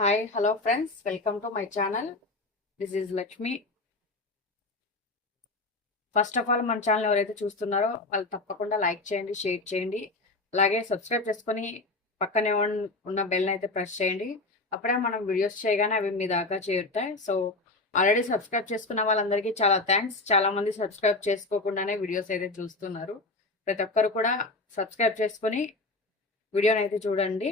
Hi hello friends welcome to my channel this is Lakshmi first of all మన channel ఎవరైతే చూస్తున్నారో వాళ్ళు తప్పకుండా లైక్ చేయండి షేర్ చేయండి. అలాగే సబ్స్క్రైబ్ చేసుకొని పక్కనే ఉన్న బెల్ని అయితే ప్రెస్ చేయండి. అప్పుడే మనం వీడియోస్ చేయగానే అవి మీ దాకా చేరుతాయి. సో ఆల్రెడీ సబ్స్క్రైబ్ చేసుకున్న వాళ్ళందరికీ చాలా థ్యాంక్స్ చాలామంది సబ్స్క్రైబ్ చేసుకోకుండానే వీడియోస్ అయితే చూస్తున్నారు. ప్రతి ఒక్కరు కూడా సబ్స్క్రైబ్ చేసుకొని వీడియోని అయితే చూడండి.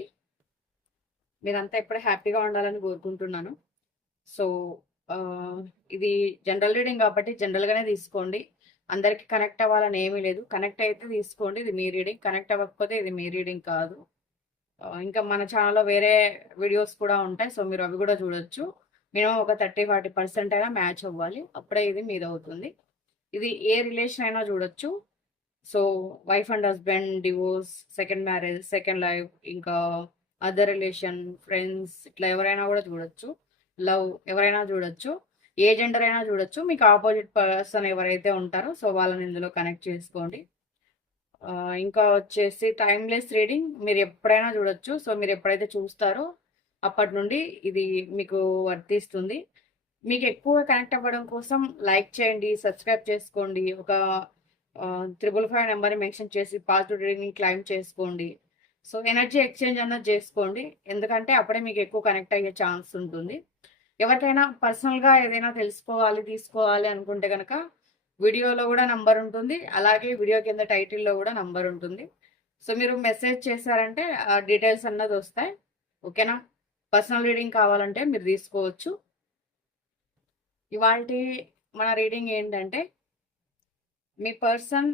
మీరంతా ఎప్పుడు హ్యాపీగా ఉండాలని కోరుకుంటున్నాను. సో ఇది జనరల్ రీడింగ్ కాబట్టి జనరల్గానే తీసుకోండి. అందరికి కనెక్ట్ అవ్వాలని ఏమీ లేదు. కనెక్ట్ అయితే తీసుకోండి. ఇది మీ రీడింగ్. కనెక్ట్ అవ్వకపోతే ఇది మీ రీడింగ్ కాదు. ఇంకా మన ఛానల్లో వేరే వీడియోస్ కూడా ఉంటాయి. సో మీరు అవి కూడా చూడొచ్చు. మినిమం ఒక థర్టీ ఫార్టీ పర్సెంట్ అయినా మ్యాచ్ అవ్వాలి. అప్పుడే ఇది మీద అవుతుంది. ఇది ఏ రిలేషన్ అయినా చూడొచ్చు. So wife and husband divorce second marriage second life ఇంకా అదర్ రిలేషన్ ఫ్రెండ్స్ ఇట్లా ఎవరైనా కూడా చూడొచ్చు. లవ్ ఎవరైనా చూడొచ్చు. ఏ జెండర్ అయినా చూడొచ్చు. మీకు ఆపోజిట్ పర్సన్ ఎవరైతే ఉంటారో సో వాళ్ళని ఇందులో కనెక్ట్ చేసుకోండి. ఇంకా వచ్చేసి టైమ్లెస్ రీడింగ్ మీరు ఎప్పుడైనా చూడొచ్చు. సో మీరు ఎప్పుడైతే చూస్తారో అప్పటి నుండి ఇది మీకు వర్తిస్తుంది. మీకు ఎక్కువ కనెక్ట్ అవ్వడం కోసం లైక్ చేయండి సబ్స్క్రైబ్ చేసుకోండి. ఒక త్రిబుల్ ఫైవ్ నెంబర్ మెన్షన్ చేసి పాజిటివ్ రీడింగ్ క్లైమ్ చేసుకోండి. సో ఎనర్జీ ఎక్స్చేంజ్ అన్నది చేసుకోండి. ఎందుకంటే అప్పుడే మీకు ఎక్కువ కనెక్ట్ అయ్యే ఛాన్స్ ఉంటుంది. ఎవరికైనా పర్సనల్గా ఏదైనా తెలుసుకోవాలి తీసుకోవాలి అనుకుంటే కనుక వీడియోలో కూడా నంబర్ ఉంటుంది. అలాగే వీడియో కింద టైటిల్లో కూడా నంబర్ ఉంటుంది. సో మీరు మెసేజ్ చేశారంటే ఆ డీటెయిల్స్ అన్నది వస్తాయి. ఓకేనా? పర్సనల్ రీడింగ్ కావాలంటే మీరు తీసుకోవచ్చు. ఇవాళ మన రీడింగ్ ఏంటంటే మీ పర్సన్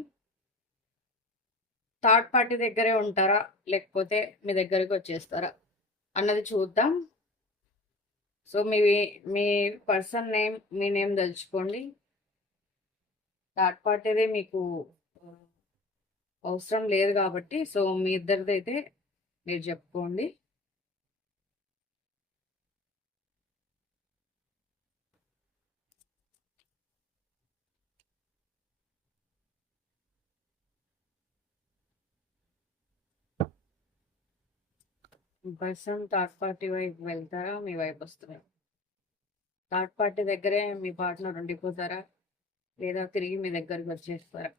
థర్డ్ పార్టీ దగ్గరే ఉంటారా? లేకపోతే మీ దగ్గరికి వచ్చేస్తారా? అన్నది చూద్దాం. సో మీ మీ పర్సన్ నేమ్ మీ నేమ్ తలుచుకోండి థర్డ్ పార్టీదే మీకు అవసరం లేదు కాబట్టి సో మీ ఇద్దరిదైతే మీరు చెప్పుకోండి. పర్సన్ థర్డ్ పార్టీ వైపు వెళ్తారా? మీ వైపు వస్తారా? థర్డ్ పార్టీ దగ్గరే మీ పార్ట్నర్ ఉండిపోతారా? లేదా తిరిగి మీ దగ్గరికి వచ్చేస్తారా?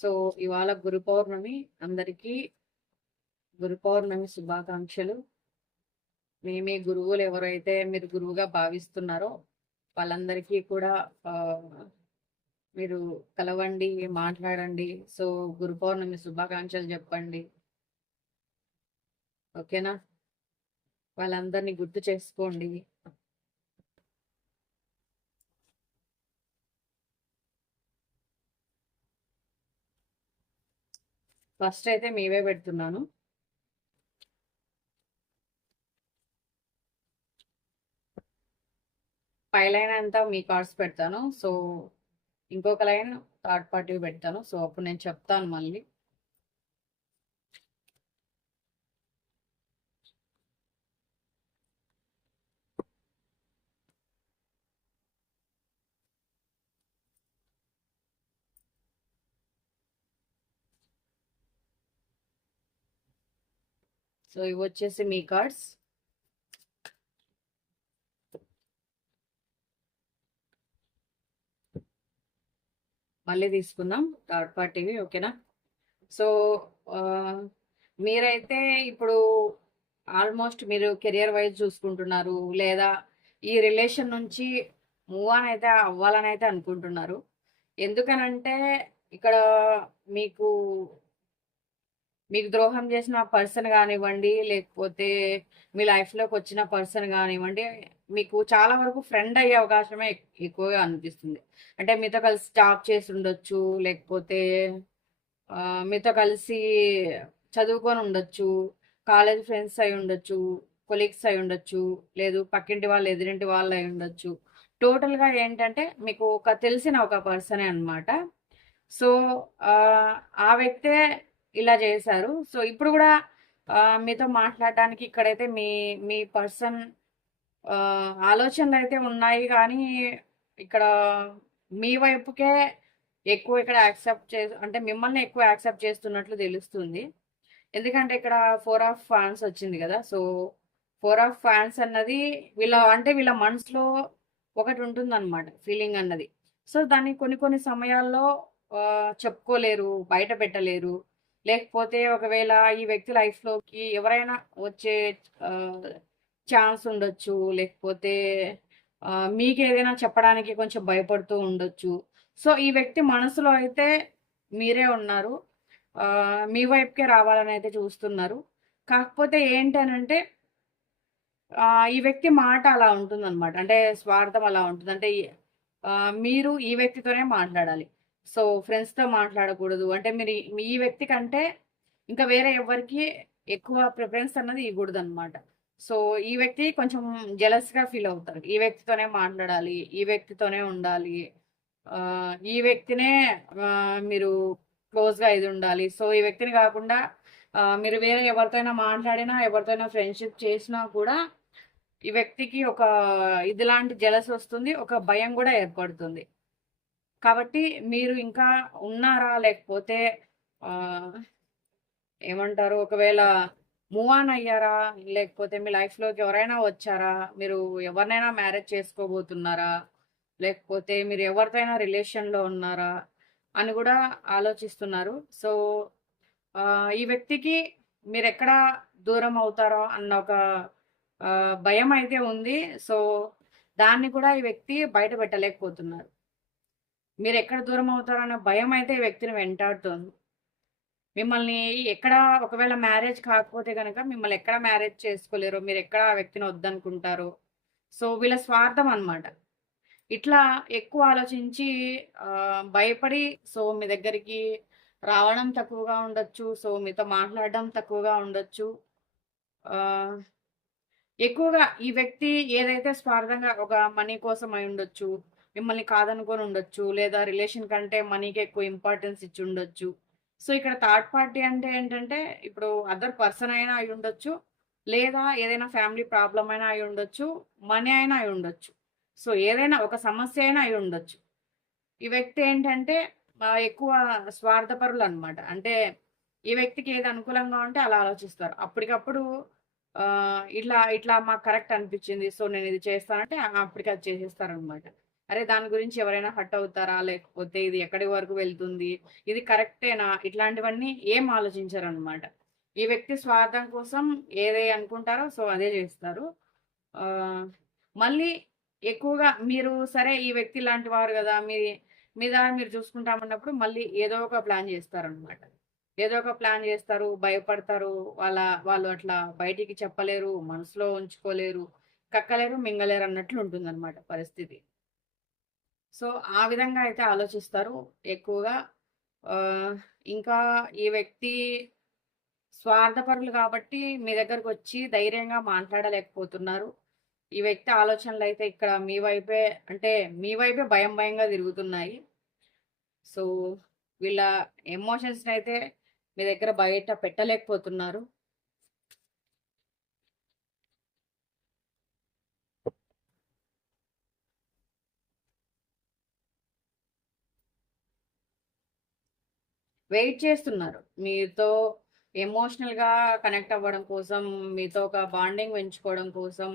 సో ఇవాళ గురు పౌర్ణమి. అందరికీ గురు పౌర్ణమి శుభాకాంక్షలు. మీ మీ గురువులు ఎవరైతే మీరు గురువుగా భావిస్తున్నారో వాళ్ళందరికీ కూడా మీరు కలవండి మాట్లాడండి. సో గురు పౌర్ణమి శుభాకాంక్షలు చెప్పండి. ఓకేనా? వాళ్ళందరినీ గుర్తు చేసుకోండి. ఫస్ట్ అయితే మీవే పెడుతున్నాను. పై లైన్ అంతా మీ కార్డ్స్ పెడతాను. సో ఇంకొక లైన్ థర్డ్ పార్టీ పెడతాను. సో అప్పుడు నేను చెప్తాను మళ్ళీ. సో ఇవి వచ్చేసి మీ కార్డ్స్. మళ్ళీ తీసుకుందాం థర్డ్ పార్టీవి ఓకేనా? సో మీరైతే ఇప్పుడు ఆల్మోస్ట్ మీరు కెరియర్ వైజ్ చూసుకుంటున్నారు లేదా ఈ రిలేషన్ నుంచి మూవ్ ఆన్ అయితే అవ్వాలని అయితే అనుకుంటున్నారు. ఎందుకనంటే ఇక్కడ మీకు మీకు ద్రోహం చేసిన పర్సన్ కానివ్వండి లేకపోతే మీ లైఫ్లోకి వచ్చిన పర్సన్ కానివ్వండి మీకు చాలా వరకు ఫ్రెండ్ అయ్యే అవకాశమే ఎక్కువగా అనిపిస్తుంది. అంటే మీతో కలిసి జాబ్ చేసి ఉండొచ్చు లేకపోతే మీతో కలిసి చదువుకొని ఉండొచ్చు కాలేజ్ ఫ్రెండ్స్ అయి ఉండొచ్చు కొలీగ్స్ అయి ఉండొచ్చు లేదు పక్కింటి వాళ్ళు ఎదురింటి వాళ్ళు అయి ఉండొచ్చు. టోటల్గా ఏంటంటే మీకు ఒక తెలిసిన ఒక పర్సనే అన్నమాట. సో ఆ, వ్యక్తే ఇలా చేశారు. సో ఇప్పుడు కూడా మీతో మాట్లాడడానికి ఇక్కడైతే మీ మీ పర్సన్ ఆలోచనలు అయితే ఉన్నాయి కానీ ఇక్కడ మీ వైపుకే ఎక్కువ ఇక్కడ యాక్సెప్ట్ చే అంటే మిమ్మల్ని ఎక్కువ యాక్సెప్ట్ చేస్తున్నట్లు తెలుస్తుంది. ఎందుకంటే ఇక్కడ ఫోర్ ఆఫ్ ఫ్యాన్స్ వచ్చింది కదా సో ఫోర్ ఆఫ్ ఫ్యాన్స్ అన్నది వీళ్ళ అంటే వీళ్ళ మనసులో ఒకటి ఉంటుంది అనమాట ఫీలింగ్ అన్నది. సో దాన్ని కొన్ని కొన్ని సమయాల్లో చెప్పుకోలేరు బయట పెట్టలేరు. లేకపోతే ఒకవేళ ఈ వ్యక్తి లైఫ్లోకి ఎవరైనా వచ్చే ఛాన్స్ ఉండొచ్చు. లేకపోతే మీకు ఏదైనా చెప్పడానికి కొంచెం భయపడుతూ ఉండొచ్చు. సో ఈ వ్యక్తి మనసులో అయితే మీరే ఉన్నారు. మీ వైపుకే రావాలని అయితే చూస్తున్నారు. కాకపోతే ఏంటనంటే ఈ వ్యక్తి మాట అలా ఉంటుందన్నమాట. అంటే స్వార్థం అలా ఉంటుంది. అంటే మీరు ఈ వ్యక్తితోనే మాట్లాడాలి. సో ఫ్రెండ్స్తో మాట్లాడకూడదు. అంటే మీరు ఈ- మీ వ్యక్తి కంటే ఇంకా వేరే ఎవరికి ఎక్కువ ప్రిఫరెన్స్ అన్నది ఇవ్వకూడదు అనమాట సో ఈ వ్యక్తి కొంచెం జెలస్గా ఫీల్ అవుతారు ఈ వ్యక్తితోనే మాట్లాడాలి ఈ వ్యక్తితోనే ఉండాలి. ఈ వ్యక్తినే మీరు క్లోజ్గా ఇది ఉండాలి. సో ఈ వ్యక్తిని కాకుండా మీరు వేరే ఎవరితోనైనా మాట్లాడినా ఎవరితోనైనా ఫ్రెండ్షిప్ చేసినా కూడా ఈ వ్యక్తికి ఒక ఇదిలాంటి జలస్ వస్తుంది ఒక భయం కూడా ఏర్పడుతుంది. కాబట్టి మీరు ఇంకా ఉన్నారా లేకపోతే ఏమంటారు? ఒకవేళ మూవ్ ఆన్ అయ్యారా? లేకపోతే మీ లైఫ్లోకి ఎవరైనా వచ్చారా? మీరు ఎవరినైనా మ్యారేజ్ చేసుకోబోతున్నారా? లేకపోతే మీరు ఎవరితోనైనా రిలేషన్లో ఉన్నారా? అని కూడా ఆలోచిస్తున్నారు. సో ఈ వ్యక్తికి మీరు ఎక్కడ దూరం అవుతారో అన్న ఒక భయం అయితే ఉంది. సో దాన్ని కూడా ఈ వ్యక్తి బయట పెట్టలేకపోతున్నారు. మీరు ఎక్కడ దూరం అవుతారో అన్న భయం అయితే ఈ వ్యక్తిని వెంటాడుతుంది. మిమ్మల్ని ఎక్కడ ఒకవేళ మ్యారేజ్ కాకపోతే కనుక మిమ్మల్ని ఎక్కడ మ్యారేజ్ చేసుకోలేరు మీరు ఎక్కడ ఆ వ్యక్తిని వద్దనుకుంటారో. సో వీళ్ళ స్వార్థం అన్నమాట. ఇట్లా ఎక్కువ ఆలోచించి భయపడి సో మీ దగ్గరికి రావడం తక్కువగా ఉండొచ్చు సో మీతో మాట్లాడడం తక్కువగా ఉండొచ్చు. ఎక్కువగా ఈ వ్యక్తి ఏదైతే స్వార్థంగా ఒక మనీ కోసం అయి ఉండొచ్చు మిమ్మల్ని కాదనుకొని ఉండొచ్చు లేదా రిలేషన్ కంటే మనీకి ఎక్కువ ఇంపార్టెన్స్ ఇచ్చి ఉండొచ్చు సో ఇక్కడ థర్డ్ పార్టీ అంటే ఏంటంటే ఇప్పుడు అదర్ పర్సన్ అయినా అయి ఉండొచ్చు లేదా ఏదైనా ఫ్యామిలీ ప్రాబ్లం అయినా అయి ఉండొచ్చు మనీ అయినా అయి ఉండొచ్చు. సో ఏదైనా ఒక సమస్య అయినా అయి ఉండొచ్చు. ఈ వ్యక్తి ఏంటంటే ఎక్కువ స్వార్థపరులు అనమాట అంటే ఈ వ్యక్తికి ఏది అనుకూలంగా ఉంటే అలా ఆలోచిస్తారు. అప్పటికప్పుడు ఇట్లా ఇట్లా మాకు కరెక్ట్ అనిపించింది సో నేను ఇది చేస్తానంటే అప్పటికి అది చేసేస్తారనమాట అరే దాని గురించి ఎవరైనా హట్ అవుతారా? లేకపోతే ఇది ఎక్కడి వరకు వెళ్తుంది? ఇది కరెక్టేనా? ఇట్లాంటివన్నీ ఏం ఆలోచించారనమాట అనమాట ఈ వ్యక్తి స్వార్థం కోసం ఏదే అనుకుంటారో సో అదే చేస్తారు. మళ్ళీ ఎక్కువగా మీరు సరే ఈ వ్యక్తి లాంటి వారు కదా మీ మీ దాన్ని మీరు చూసుకుంటామన్నప్పుడు మళ్ళీ ఏదో ఒక ప్లాన్ చేస్తారనమాట ఏదో ఒక ప్లాన్ చేస్తారు భయపడతారు వాళ్ళ వాళ్ళు అట్లా బయటికి చెప్పలేరు మనసులో ఉంచుకోలేరు కక్కలేరు మింగలేరు అన్నట్లు ఉంటుందన్నమాట పరిస్థితి. సో ఆ విధంగా అయితే ఆలోచిస్తారు. ఎక్కువగా ఇంకా ఈ వ్యక్తి స్వార్థపరులు కాబట్టి మీ దగ్గరకు వచ్చి ధైర్యంగా మాట్లాడలేకపోతున్నారు. ఈ వ్యక్తి ఆలోచనలు అయితే ఇక్కడ మీ వైపే అంటే మీ వైపే భయం భయంగా తిరుగుతున్నాయి. సో వీళ్ళ ఎమోషన్స్ని అయితే మీ దగ్గర బయట పెట్టలేకపోతున్నారు. వెయిట్ చేస్తున్నారు. మీతో ఎమోషనల్గా కనెక్ట్ అవ్వడం కోసం మీతో ఒక బాండింగ్ పెంచుకోవడం కోసం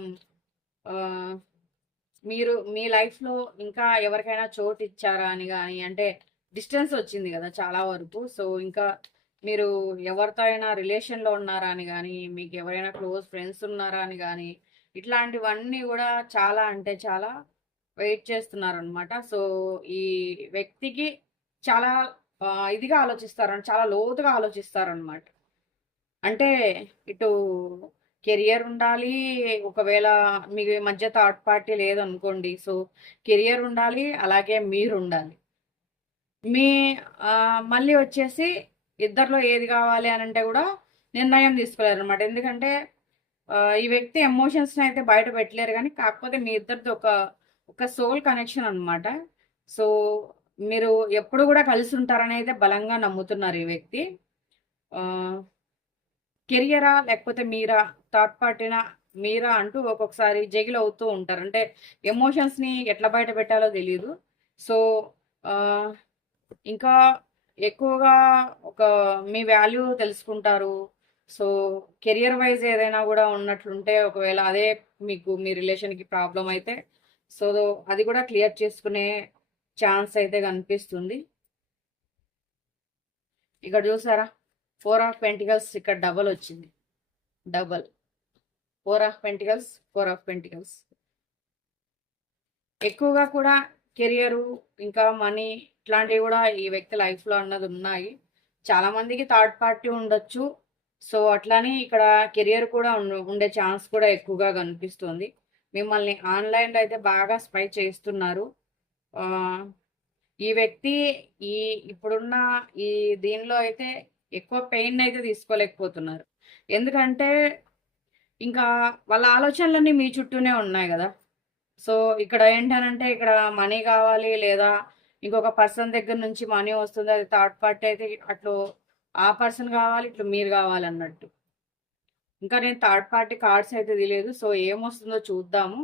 మీరు మీ లైఫ్లో ఇంకా ఎవరికైనా చోటు ఇచ్చారా అని కానీ అంటే డిస్టెన్స్ వచ్చింది కదా చాలా వరకు. సో ఇంకా మీరు ఎవరితో అయినా రిలేషన్లో ఉన్నారా అని కానీ మీకు ఎవరైనా క్లోజ్ ఫ్రెండ్స్ ఉన్నారా అని కానీ ఇట్లాంటివన్నీ కూడా చాలా అంటే చాలా వెయిట్ చేస్తున్నారు అనమాట సో ఈ వ్యక్తికి చాలా ఇదిగా ఆలోచిస్తారు చాలా లోతుగా ఆలోచిస్తారు అనమాట అంటే ఇటు కెరియర్ ఉండాలి ఒకవేళ మీ మధ్య థర్డ్ పార్టీ లేదనుకోండి సో కెరియర్ ఉండాలి అలాగే మీరు ఉండాలి. మీ మళ్ళీ వచ్చేసి ఇద్దరిలో ఏది కావాలి అని అంటే కూడా నిర్ణయం తీసుకోలేరు అనమాట ఎందుకంటే ఈ వ్యక్తి ఎమోషన్స్ని అయితే బయట పెట్టలేరు కానీ కాకపోతే మీ ఇద్దరిది ఒక ఒక సోల్ కనెక్షన్ అనమాట సో మీరు ఎప్పుడు కూడా కలిసి ఉంటారని అయితే బలంగా నమ్ముతున్నారు ఈ వ్యక్తి. కెరియరా లేకపోతే మీరా థర్డ్ పార్టీనా మీరా అంటూ ఒక్కొక్కసారి జగిల్ అవుతూ ఉంటారు. అంటే ఎమోషన్స్ని ఎట్లా బయట పెట్టాలో తెలియదు సో ఇంకా ఎక్కువగా ఒక మీ వాల్యూ తెలుసుకుంటారు. సో కెరియర్ వైజ్ ఏదైనా కూడా ఉన్నట్లుంటే ఒకవేళ అదే మీకు మీ రిలేషన్కి ప్రాబ్లం అయితే సో అది కూడా క్లియర్ చేసుకునే ఛాన్స్ అయితే కనిపిస్తుంది. ఇక్కడ చూసారా? ఫోర్ ఆఫ్ పెంటికల్స్ ఇక్కడ డబల్ వచ్చింది. Double four of pentacles four of pentacles ఎక్కువగా కూడా కెరియరు ఇంకా మనీ ఇట్లాంటివి కూడా ఈ వ్యక్తి లైఫ్లో అన్నది ఉన్నాయి. చాలామందికి థర్డ్ పార్టీ ఉండొచ్చు. సో అట్లానే ఇక్కడ కెరియర్ కూడా ఉండే ఛాన్స్ కూడా ఎక్కువగా కనిపిస్తుంది. మిమ్మల్ని ఆన్లైన్లో అయితే బాగా స్పై చేస్తున్నారు. ఈ వ్యక్తి ఈ ఇప్పుడున్న ఈ దీనిలో అయితే ఎక్కువ పెయిన్ అయితే తీసుకోలేకపోతున్నారు. ఎందుకంటే ఇంకా వాళ్ళ ఆలోచనలన్నీ మీ చుట్టూనే ఉన్నాయి కదా. సో ఇక్కడ ఏంటనంటే ఇక్కడ మనీ కావాలి లేదా ఇంకొక పర్సన్ దగ్గర నుంచి మనీ వస్తుంది అది థర్డ్ పార్టీ అయితే అట్లు ఆ పర్సన్ కావాలి ఇట్లు మీరు కావాలన్నట్టు ఇంకా నేను థర్డ్ పార్టీ కార్డ్స్ అయితే తెలియదు సో ఏమొస్తుందో చూద్దాము.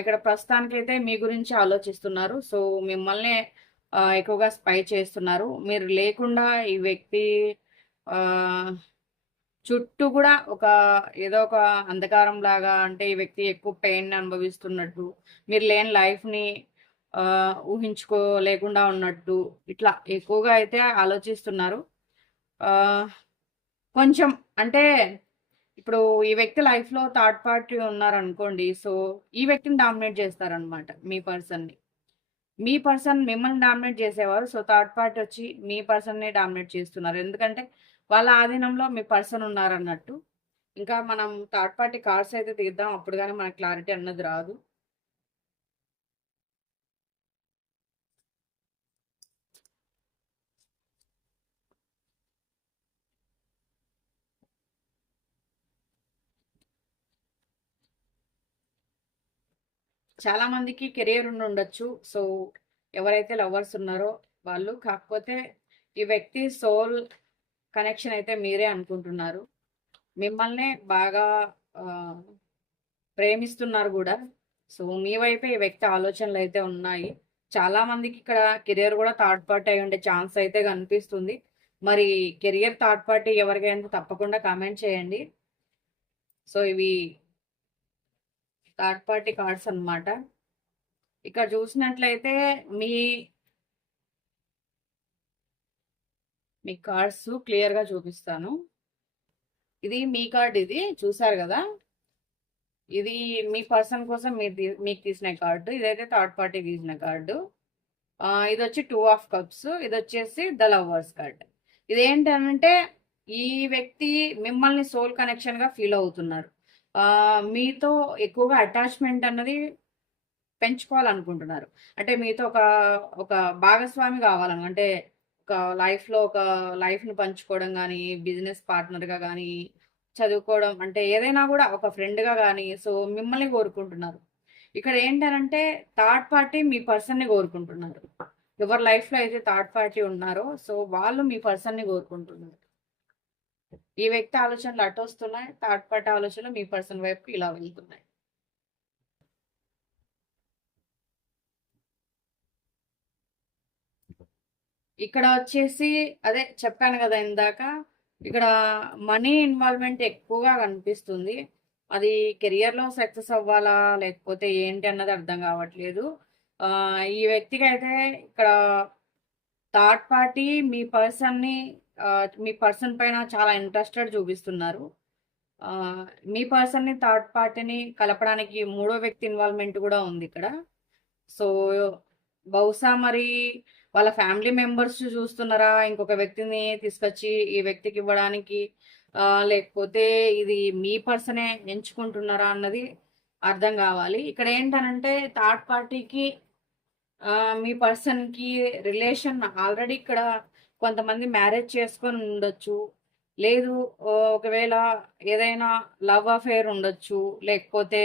ఇక్కడ ప్రస్తుతానికైతే మీ గురించి ఆలోచిస్తున్నారు. సో మిమ్మల్ని ఎక్కువగా స్పై చేస్తున్నారు. మీరు లేకుండా ఈ వ్యక్తి చుట్టూ కూడా ఒక ఏదో ఒక అంధకారం లాగా అంటే ఈ వ్యక్తి ఎక్కువ పెయిన్ అనుభవిస్తున్నట్టు మీరు లేని లైఫ్ని ఊహించుకోలేకుండా ఉన్నట్టు ఇట్లా ఎక్కువగా అయితే ఆలోచిస్తున్నారు. కొంచెం అంటే ఇప్పుడు ఈ వ్యక్తి లైఫ్లో థర్డ్ పార్టీ ఉన్నారనుకోండి సో ఈ వ్యక్తిని డామినేట్ చేస్తారనమాట మీ పర్సన్ని. మీ పర్సన్ మిమ్మల్ని డామినేట్ చేసేవారు సో థర్డ్ పార్టీ వచ్చి మీ పర్సన్ని డామినేట్ చేస్తున్నారు. ఎందుకంటే వాళ్ళ ఆధీనంలో మీ పర్సన్ ఉన్నారన్నట్టు. ఇంకా మనం థర్డ్ పార్టీ కార్డ్స్ అయితే తీద్దాం అప్పుడు కానీ మనకు క్లారిటీ అన్నది రాదు. చాలా మందికి కెరియర్ ఉండి ఉండొచ్చు. సో ఎవరైతే లవర్స్ ఉన్నారో వాళ్ళు కాకపోతే ఈ వ్యక్తి సోల్ కనెక్షన్ అయితే మీరే అనుకుంటున్నారు. మిమ్మల్నే బాగా ప్రేమిస్తున్నారు కూడా. సో మీ వైపే ఈ వ్యక్తి ఆలోచనలు అయితే ఉన్నాయి. చాలా మందికి ఇక్కడ కెరియర్ కూడా థర్డ్ పార్టీ అయి ఉండే ఛాన్స్ అయితే కనిపిస్తుంది. మరి కెరియర్ థర్డ్ పార్టీ ఎవరికైనా తప్పకుండా కామెంట్ చేయండి. సో ఇవి థర్డ్ పార్టీ కార్డ్స్ అన్నమాట. ఇక్కడ చూసినట్లయితే మీ మీ కార్డ్స్ క్లియర్గా చూపిస్తాను. ఇది మీ కార్డ్ ఇది చూసారు కదా? ఇది మీ పర్సన్ కోసం మీరు మీకు తీసిన కార్డు. ఇదైతే థర్డ్ పార్టీ తీసిన కార్డు. ఇది వచ్చి టూ ఆఫ్ కప్స్. ఇది వచ్చేసి ద లవర్స్ కార్డ్. ఇదేంటంటే ఈ వ్యక్తి మిమ్మల్ని సోల్ కనెక్షన్గా ఫీల్ అవుతున్నారు మీతో ఎక్కువగా అటాచ్మెంట్ అన్నది పెంచుకోవాలనుకుంటున్నారు. అంటే మీతో ఒక ఒక భాగస్వామి కావాలను అంటే ఒక లైఫ్లో ఒక లైఫ్ని పంచుకోవడం కానీ బిజినెస్ పార్ట్నర్గా కానీ చదువుకోవడం అంటే ఏదైనా కూడా ఒక ఫ్రెండ్గా కానీ సో మిమ్మల్ని కోరుకుంటున్నారు. ఇక్కడ ఏంటనంటే థర్డ్ పార్టీ మీ పర్సన్ని కోరుకుంటున్నారు. ఎవరి లైఫ్లో అయితే థర్డ్ పార్టీ ఉన్నారో సో వాళ్ళు మీ పర్సన్ని కోరుకుంటున్నారు. ఈ వ్యక్తి ఆలోచనలు అటు వస్తున్నాయి థర్డ్ పార్టీ ఆలోచనలు మీ పర్సన్ వైపు ఇలా వెళ్తున్నాయి. ఇక్కడ వచ్చేసి అదే చెప్పాను కదా ఇందాక ఇక్కడ మనీ ఇన్వాల్వ్మెంట్ ఎక్కువగా కనిపిస్తుంది. అది కెరియర్లో సక్సెస్ అవ్వాలా లేకపోతే ఏంటి అన్నది అర్థం కావట్లేదు. ఈ వ్యక్తికి అయితే ఇక్కడ థర్డ్ పార్టీ మీ పర్సన్ని మీ పర్సన్ పైన చాలా ఇంట్రెస్టెడ్ చూపిస్తున్నారు. మీ పర్సన్ని థర్డ్ పార్టీని కలపడానికి మూడో వ్యక్తి ఇన్వాల్వ్మెంట్ కూడా ఉంది ఇక్కడ. సో బహుశా మరి వాళ్ళ ఫ్యామిలీ మెంబర్స్ చూస్తున్నారా? ఇంకొక వ్యక్తిని తీసుకొచ్చి ఈ వ్యక్తికి ఇవ్వడానికి లేకపోతే ఇది మీ పర్సనే ఎంచుకుంటున్నారా అన్నది అర్థం కావాలి. ఇక్కడ ఏంటనంటే థర్డ్ పార్టీకి మీ పర్సన్కి రిలేషన్ ఆల్రెడీ ఇక్కడ కొంతమంది మ్యారేజ్ చేసుకొని ఉండొచ్చు. లేదు ఒకవేళ ఏదైనా లవ్ అఫేర్ ఉండొచ్చు. లేకపోతే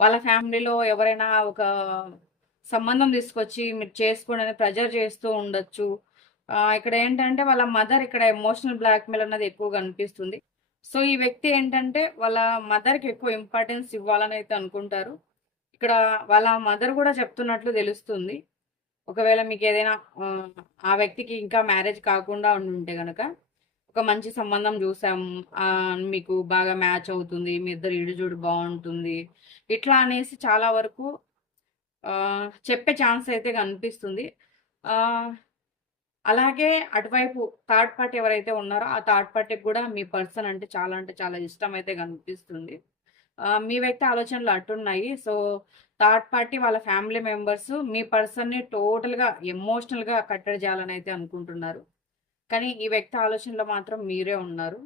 వాళ్ళ ఫ్యామిలీలో ఎవరైనా ఒక సంబంధం తీసుకొచ్చి మీరు చేసుకోండి ప్రెజర్ చేస్తూ ఉండొచ్చు. ఇక్కడ ఏంటంటే వాళ్ళ మదర్ ఇక్కడ ఎమోషనల్ బ్లాక్మెయిల్ అన్నది ఎక్కువ కనిపిస్తుంది. సో ఈ వ్యక్తి ఏంటంటే వాళ్ళ మదర్కి ఎక్కువ ఇంపార్టెన్స్ ఇవ్వాలని అయితే అనుకుంటారు. ఇక్కడ వాళ్ళ మదర్ కూడా చెప్తున్నట్లు తెలుస్తుంది. ఒకవేళ మీకు ఏదైనా ఆ వ్యక్తికి ఇంకా మ్యారేజ్ కాకుండా ఉంటే కనుక ఒక మంచి సంబంధం చూసాము మీకు బాగా మ్యాచ్ అవుతుంది మీ ఇద్దరు ఇడుజుడు బాగుంటుంది ఇట్లా అనేసి చాలా వరకు చెప్పే ఛాన్స్ అయితే కనిపిస్తుంది. అలాగే అటువైపు థర్డ్ పార్టీ ఎవరైతే ఉన్నారో ఆ థర్డ్ పార్టీకి కూడా మీ పర్సన్ అంటే చాలా అంటే చాలా ఇష్టం అయితే కనిపిస్తుంది. మీ ఆలోచనలు అట్టున్నాయి సో థర్డ్ పార్టీ వాళ్ళ ఫ్యామిలీ మెంబర్స్ మీ పర్సన్ని టోటల్గా ఎమోషనల్గా కట్టడి చేయాలని అయితే అనుకుంటున్నారు. కానీ ఈ వ్యక్తి ఆలోచనలో మాత్రం మీరే ఉన్నారు.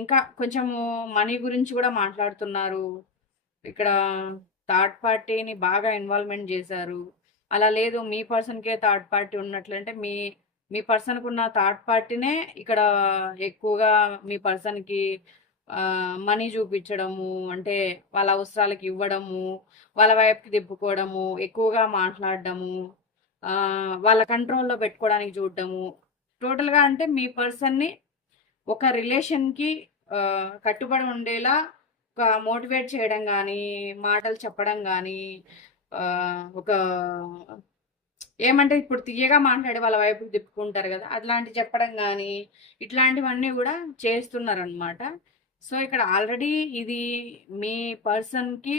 ఇంకా కొంచెము మనీ గురించి కూడా మాట్లాడుతున్నారు. ఇక్కడ థర్డ్ పార్టీని బాగా ఇన్వాల్వ్మెంట్ చేశారు. అలా లేదు మీ పర్సన్కే థర్డ్ పార్టీ ఉన్నట్లంటే మీ మీ పర్సన్కి ఉన్న థర్డ్ పార్టీనే ఇక్కడ ఎక్కువగా మీ పర్సన్కి మనీ చూపించడము అంటే వాళ్ళ అవసరాలకి ఇవ్వడము వాళ్ళ వైపుకి తిప్పుకోవడము ఎక్కువగా మాట్లాడడము వాళ్ళ కంట్రోల్లో పెట్టుకోవడానికి చూడడము. టోటల్గా అంటే మీ పర్సన్ని ఒక రిలేషన్కి కట్టుబడి ఉండేలా ఒక మోటివేట్ చేయడం కానీ మాటలు చెప్పడం కానీ ఒక ఏమంటే ఇప్పుడు తీయగా మాట్లాడే వాళ్ళ వైపు తిప్పుకుంటారు కదా అట్లాంటి చెప్పడం కానీ ఇట్లాంటివన్నీ కూడా చేస్తున్నారనమాట సో ఇక్కడ ఆల్రెడీ ఇది మీ పర్సన్కి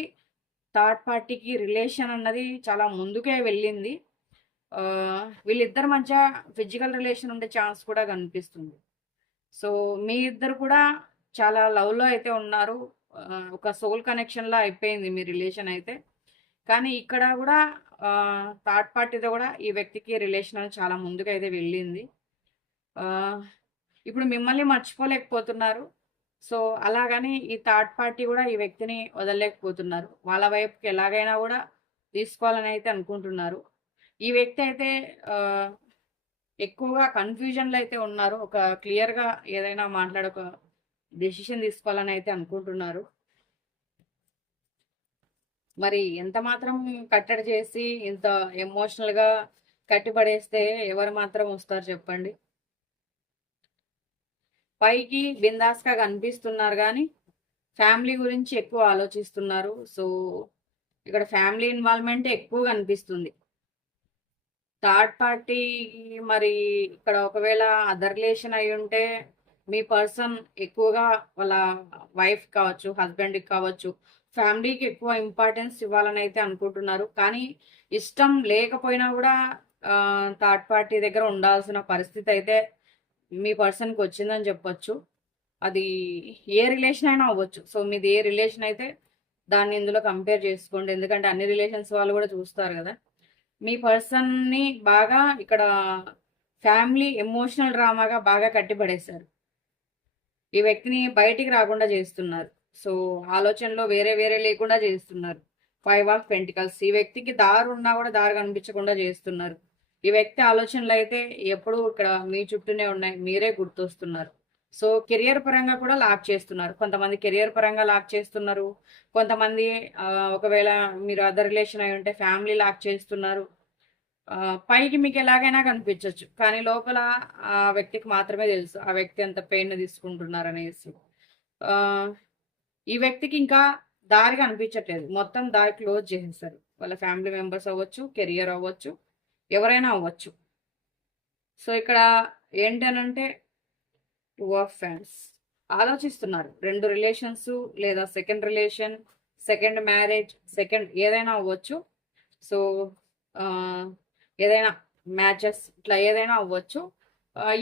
థర్డ్ పార్టీకి రిలేషన్ అన్నది చాలా ముందుకే వెళ్ళింది. వీళ్ళిద్దరి మధ్య ఫిజికల్ రిలేషన్ ఉండే ఛాన్స్ కూడా కనిపిస్తుంది. సో మీ ఇద్దరు కూడా చాలా లవ్లో అయితే ఉన్నారు. ఒక సోల్ కనెక్షన్లా అయిపోయింది మీ రిలేషన్ అయితే. కానీ ఇక్కడ కూడా థర్డ్ పార్టీతో కూడా ఈ వ్యక్తికి రిలేషన్ అనేది చాలా ముందుకైతే అయితే వెళ్ళింది ఇప్పుడు మిమ్మల్ని మర్చిపోలేకపోతున్నారు. సో అలాగని ఈ థర్డ్ పార్టీ కూడా ఈ వ్యక్తిని వదలలేకపోతున్నారు. వాళ్ళ వైపుకి ఎలాగైనా కూడా తీసుకోవాలని అయితే అనుకుంటున్నారు. ఈ వ్యక్తి అయితే ఎక్కువగా కన్ఫ్యూజన్లో అయితే ఉన్నారు. ఒక క్లియర్గా ఏదైనా మాట్లాడక డెసిషన్ తీసుకోవాలని అయితే అనుకుంటున్నారు. మరి ఎంత మాత్రం కట్టడి చేసి ఇంత ఎమోషనల్గా కట్టిపడేస్తే ఎవరు మాత్రం వస్తారు చెప్పండి? పైకి బిందాస్గా కనిపిస్తున్నారు కానీ ఫ్యామిలీ గురించి ఎక్కువ ఆలోచిస్తున్నారు. సో ఇక్కడ ఫ్యామిలీ ఇన్వాల్వ్మెంట్ ఎక్కువ కనిపిస్తుంది. థర్డ్ పార్టీ మరి ఇక్కడ ఒకవేళ అదర్ రిలేషన్ అయి ఉంటే మీ పర్సన్ ఎక్కువగా వాళ్ళ వైఫ్ కావచ్చు హస్బెండ్కి కావచ్చు ఫ్యామిలీకి ఎక్కువ ఇంపార్టెన్స్ ఇవ్వాలని అయితే అనుకుంటున్నారు. కానీ ఇష్టం లేకపోయినా కూడా థర్డ్ పార్టీ దగ్గర ఉండాల్సిన పరిస్థితి అయితే మీ పర్సన్కి వచ్చిందని చెప్పొచ్చు. అది ఏ రిలేషన్ అయినా అవ్వచ్చు. సో మీది ఏ రిలేషన్ అయితే దాన్ని ఇందులో కంపేర్ చేసుకోండి. ఎందుకంటే అన్ని రిలేషన్స్ వాళ్ళు కూడా చూస్తారు కదా. మీ పర్సన్ని బాగా ఇక్కడ ఫ్యామిలీ ఎమోషనల్ డ్రామాగా బాగా కట్టిపడేశారు. ఈ వ్యక్తిని బయటికి రాకుండా చేస్తున్నారు. సో ఆలోచనలో వేరే వేరే లేకుండా చేస్తున్నారు. Five of pentacles. ఈ వ్యక్తికి దారు ఉన్నా కూడా దారి కనిపించకుండా చేస్తున్నారు. ఈ వ్యక్తి ఆలోచనలు అయితే ఎప్పుడు ఇక్కడ మీ చుట్టూనే ఉన్నాయి మీరే గుర్తొస్తున్నారు. సో కెరియర్ పరంగా కూడా లాక్ చేస్తున్నారు. కొంతమంది కెరియర్ పరంగా లాక్ చేస్తున్నారు. కొంతమంది ఒకవేళ మీరు అదర్ రిలేషన్ అయి ఉంటే ఫ్యామిలీ లాక్ చేస్తున్నారు. పైకి మీకు ఎలాగైనా కనిపించవచ్చు కానీ లోపల ఆ వ్యక్తికి మాత్రమే తెలుసు ఆ వ్యక్తి ఎంత పెయిన్ తీసుకుంటున్నారు అనేసి. ఈ వ్యక్తికి ఇంకా దారి కనిపించట్లేదు. మొత్తం దారి క్లోజ్ చేసేసారు. వాళ్ళ ఫ్యామిలీ మెంబర్స్ అవ్వచ్చు కెరియర్ అవ్వచ్చు. ఎవరైనా అవ్వచ్చు. సో ఇక్కడ ఏంటనంటే టూ ఆఫ్ ఫ్యాన్స్ ఆలోచిస్తున్నారు. రెండు రిలేషన్స్ లేదా second relation second marriage second ఏదైనా అవ్వచ్చు. సో ఏదైనా మ్యాచెస్ ఇట్లా ఏదైనా అవ్వచ్చు.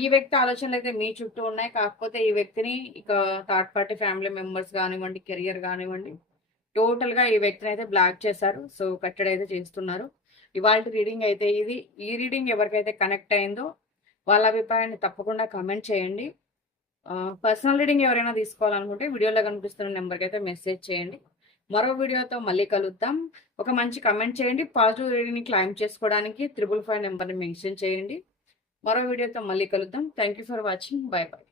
ఈ వ్యక్తి ఆలోచనలు అయితే మీ చుట్టూ ఉన్నాయి. కాకపోతే ఈ వ్యక్తిని ఇక థర్డ్ పార్టీ ఫ్యామిలీ మెంబర్స్ కానివ్వండి కెరియర్ కానివ్వండి టోటల్గా ఈ వ్యక్తిని అయితే బ్లాక్ చేశారు. సో కట్టడి అయితే చేస్తున్నారు. ఇవాళ రీడింగ్ అయితే ఇది ఈ రీడింగ్ ఎవరికైతే కనెక్ట్ అయిందో వాళ్ళ అభిప్రాయాన్ని తప్పకుండా కమెంట్ చేయండి. పర్సనల్ రీడింగ్ ఎవరైనా తీసుకోవాలనుకుంటే వీడియోలో కనిపిస్తున్న నెంబర్కి అయితే మెసేజ్ చేయండి. మరో వీడియోతో మళ్ళీ కలుద్దాం. ఒక మంచి కమెంట్ చేయండి. పాజిటివ్ రీడింగ్ని క్లైమ్ చేసుకోవడానికి త్రిబుల్ ఫైవ్ నెంబర్ని మెన్షన్ చేయండి. మరో వీడియోతో మళ్ళీ కలుద్దాం. Thank for watching bye bye